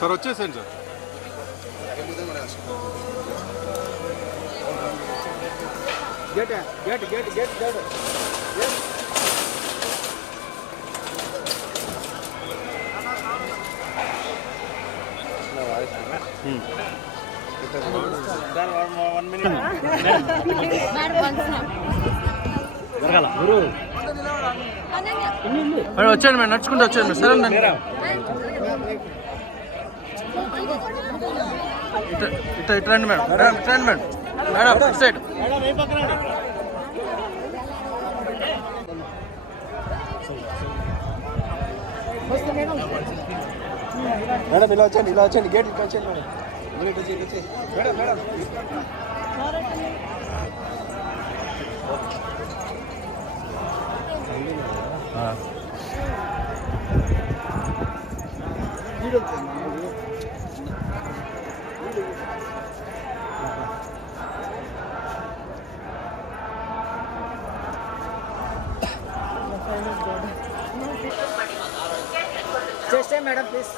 Sir వచ్చేసేయండి sir. Gate gate gate gate gate వచ్చాను madam, నడుచుకుంటూ వచ్చాను మేడం. సరే ఇట్లా ఇట్లా రండి మేడం. మేడం ఇట్లా రండి మేడం. మేడం సైడ్ మేడం ఇలా వచ్చండి గేట్ ఇట్లా వచ్చేయండి మేడం. మేడం చేస్తే మేడం ప్లీజ్.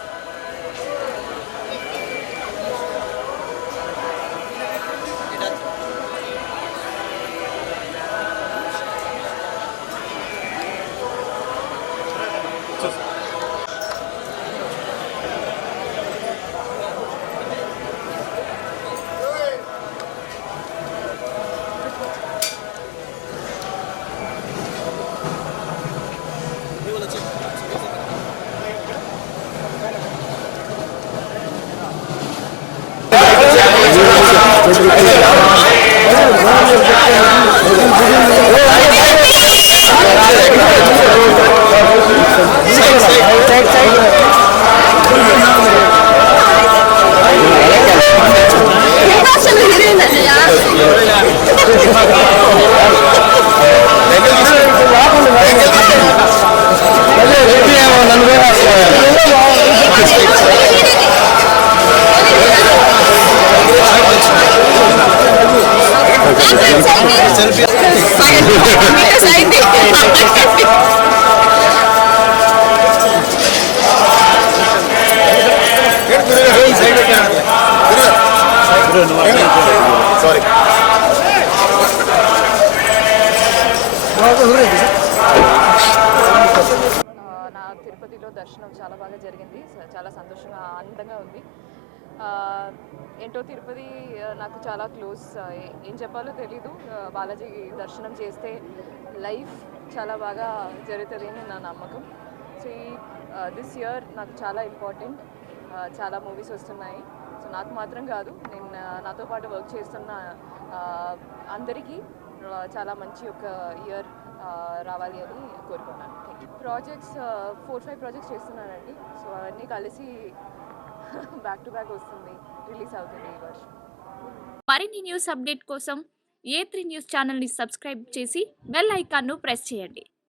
నా తిరుపతిలో దర్శనం చాలా బాగా జరిగింది. చాలా సంతోషంగా ఆనందంగా ఉంది. ఏంటో తిరుపతి నాకు చాలా క్లోజ్. ఏం చెప్పాలో తెలీదు. బాలాజీ దర్శనం చేస్తే లైఫ్ చాలా బాగా జరుగుతుంది అని నా నమ్మకం. సో దిస్ ఇయర్ నాకు చాలా ఇంపార్టెంట్. చాలా మూవీస్ వస్తున్నాయి. సో నాకు మాత్రం కాదు, నేను నాతో పాటు వర్క్ చేస్తున్న అందరికీ చాలా మంచి ఒక ఇయర్ రావాలి అని కోరుకున్నాను. ప్రాజెక్ట్స్ 4-5 ప్రాజెక్ట్స్ చేస్తున్నానండి. సో అవన్నీ కలిసి బ్యాక్ టు బ్యాక్ వస్తుంది, రిలీజ్ అవుతుంది ఈ వర్షం. మరిన్ని న్యూస్ అప్డేట్ కోసం A3 న్యూస్ ఛానల్ని సబ్స్క్రైబ్ చేసి బెల్ ఐకాన్ను ప్రెస్ చేయండి.